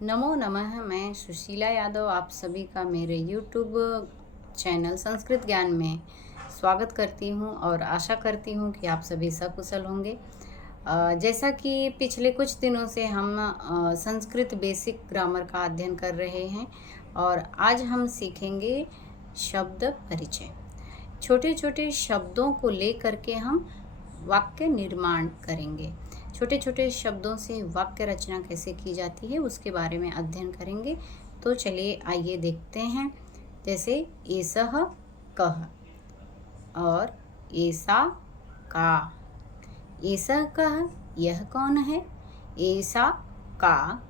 नमो नमः। मैं सुशीला यादव आप सभी का मेरे यूट्यूब चैनल संस्कृत ज्ञान में स्वागत करती हूं और आशा करती हूं कि आप सभी सकुशल होंगे। जैसा कि पिछले कुछ दिनों से हम संस्कृत बेसिक ग्रामर का अध्ययन कर रहे हैं और आज हम सीखेंगे शब्द परिचय। छोटे छोटे शब्दों को लेकर के हम वाक्य निर्माण करेंगे। छोटे छोटे शब्दों से वाक्य रचना कैसे की जाती है उसके बारे में अध्ययन करेंगे। तो चलिए आइए देखते हैं। जैसे एसह कह और ऐसा का। एसह कह यह कौन है, ऐसा का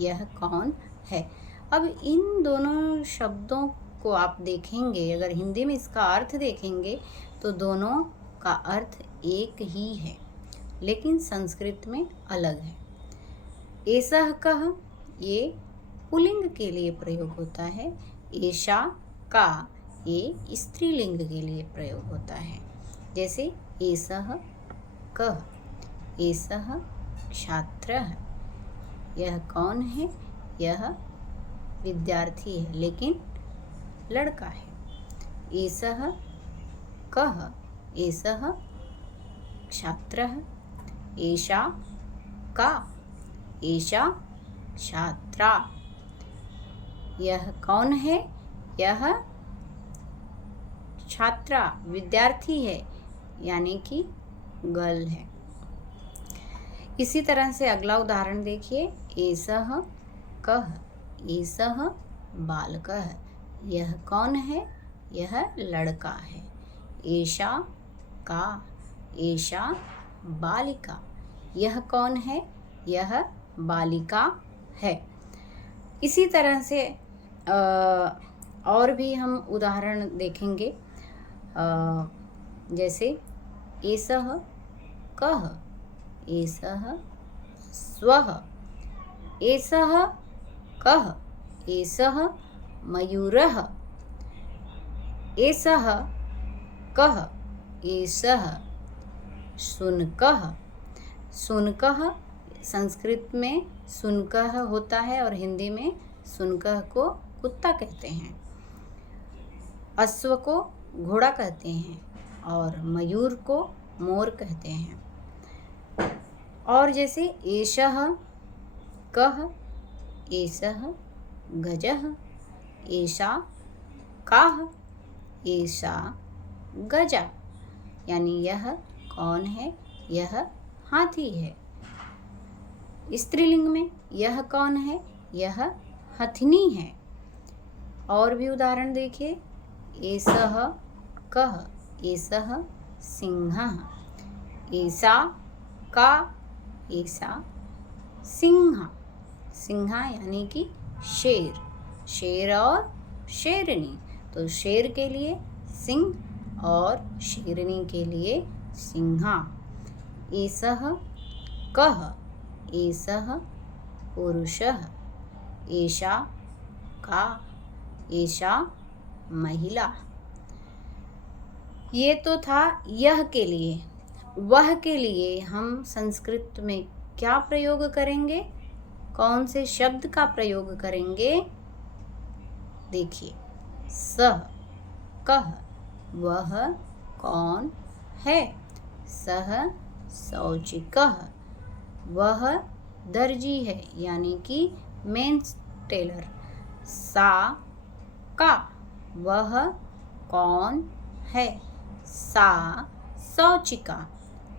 यह कौन है। अब इन दोनों शब्दों को आप देखेंगे, अगर हिंदी में इसका अर्थ देखेंगे तो दोनों का अर्थ एक ही है, लेकिन संस्कृत में अलग है। एसह कह ये पुल्लिंग के लिए प्रयोग होता है, ऐसा का ये स्त्रीलिंग के लिए प्रयोग होता है। जैसे एसह कह, एसह छात्रः यह कौन है, यह विद्यार्थी है लेकिन लड़का है। एसह कह, एसह छात्रः, एषा का, एषा छात्रा। यह कौन है, यह छात्रा विद्यार्थी है, यानी कि गर्ल है। इसी तरह से अगला उदाहरण देखिए। एसह कह, एसह बालकः यह कौन है, यह लड़का है। एषा का, एषा बालिका यह कौन है, यह बालिका है। इसी तरह से और भी हम उदाहरण देखेंगे। जैसे एसह कह, एसह स्वः, एसह कह, एसह मयूरः, एसह कह, एसह शुनकः। शुनकः संस्कृत में शुनकः होता है और हिंदी में शुनकः को कुत्ता कहते हैं। अश्व को घोड़ा कहते हैं और मयूर को मोर कहते हैं। और जैसे एषः कह, एषः गजः, एषा काः, एषा गजा, यानी यह कौन है, यह हाथी है। स्त्रीलिंग में यह कौन है, यह हथिनी है। और भी उदाहरण देखिए। एसह कह, एसह सिंहः, एषा का, एषा सिंहा। सिंहा यानी कि शेर, शेर और शेरनी। तो शेर के लिए सिंह और शेरनी के लिए सिंहा। एसह कह, एसह पुरुषः, एषा का, एषा महिला। ये तो था यह के लिए। वह के लिए हम संस्कृत में क्या प्रयोग करेंगे, कौन से शब्द का प्रयोग करेंगे। देखिए, सह कह वह कौन है, सह शौचिकः वह दर्जी है, यानी कि मेंस टेलर। सा का वह कौन है, सा शौचिका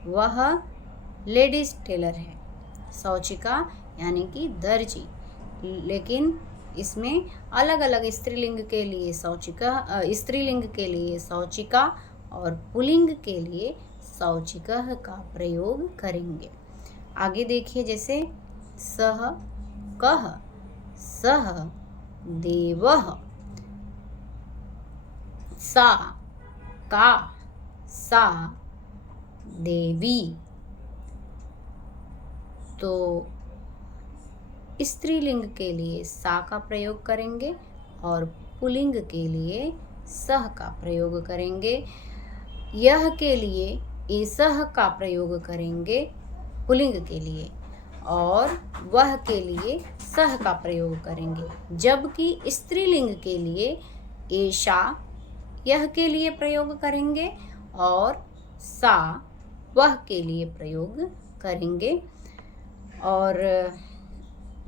वह लेडीज टेलर है। शौचिका यानी कि दर्जी, लेकिन इसमें अलग अलग स्त्रीलिंग के लिए शौचिका, स्त्रीलिंग के लिए शौचिका और पुल्लिंग के लिए शौचिकः का प्रयोग करेंगे। आगे देखिए। जैसे सह कह, सह देवः, सा का, सा देवी। तो स्त्रीलिंग के लिए सा का प्रयोग करेंगे और पुल्लिंग के लिए सह का प्रयोग करेंगे। यह के लिए एसह का प्रयोग करेंगे पुल्लिंग के लिए और वह के लिए सह का प्रयोग करेंगे, जबकि स्त्रीलिंग के लिए एषा यह के लिए प्रयोग करेंगे और सा वह के लिए प्रयोग करेंगे। और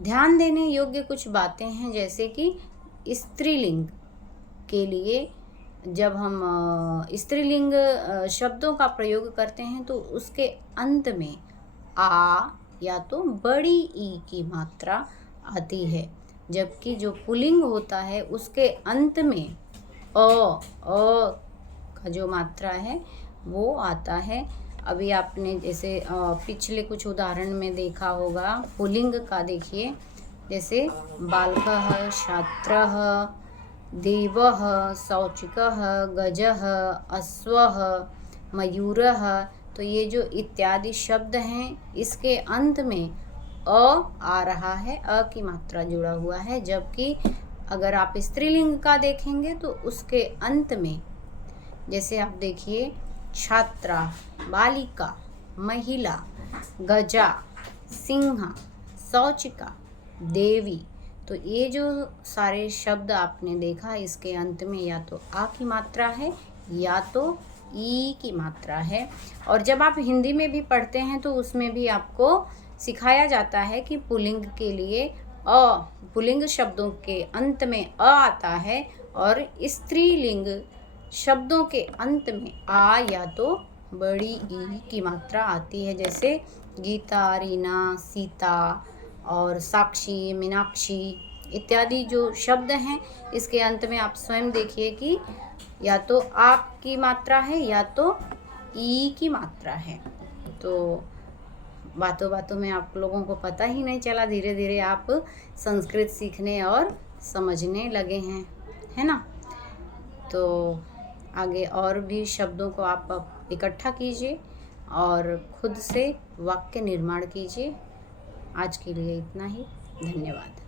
ध्यान देने योग्य कुछ बातें हैं, जैसे कि स्त्रीलिंग के लिए जब हम स्त्रीलिंग शब्दों का प्रयोग करते हैं तो उसके अंत में आ या तो बड़ी ई की मात्रा आती है, जबकि जो पुल्लिंग होता है उसके अंत में अ का जो मात्रा है वो आता है। अभी आपने जैसे पिछले कुछ उदाहरण में देखा होगा पुल्लिंग का, देखिए जैसे बालकः, छात्रः, देवः, शौचिकः, गजः, अश्वः, मयूरः। तो ये जो इत्यादि शब्द हैं इसके अंत में अ आ रहा है, अ की मात्रा जुड़ा हुआ है, जबकि अगर आप स्त्रीलिंग का देखेंगे तो उसके अंत में, जैसे आप देखिए छात्रा, बालिका, महिला, गजा, सिंह, शौचिका, देवी। तो ये जो सारे शब्द आपने देखा इसके अंत में या तो आ की मात्रा है या तो ई की मात्रा है। और जब आप हिंदी में भी पढ़ते हैं तो उसमें भी आपको सिखाया जाता है कि पुल्लिंग के लिए पुल्लिंग शब्दों के अंत में अ आता है और स्त्रीलिंग शब्दों के अंत में आ या तो बड़ी ई की मात्रा आती है, जैसे गीता, रीना, सीता और साक्षी, मीनाक्षी इत्यादि जो शब्द हैं इसके अंत में आप स्वयं देखिए कि या तो आ की मात्रा है या तो ई की मात्रा है। तो बातों बातों में आप लोगों को पता ही नहीं चला, धीरे धीरे आप संस्कृत सीखने और समझने लगे हैं, है ना। तो आगे और भी शब्दों को आप इकट्ठा कीजिए और खुद से वाक्य निर्माण कीजिए। आज के लिए इतना ही, धन्यवाद।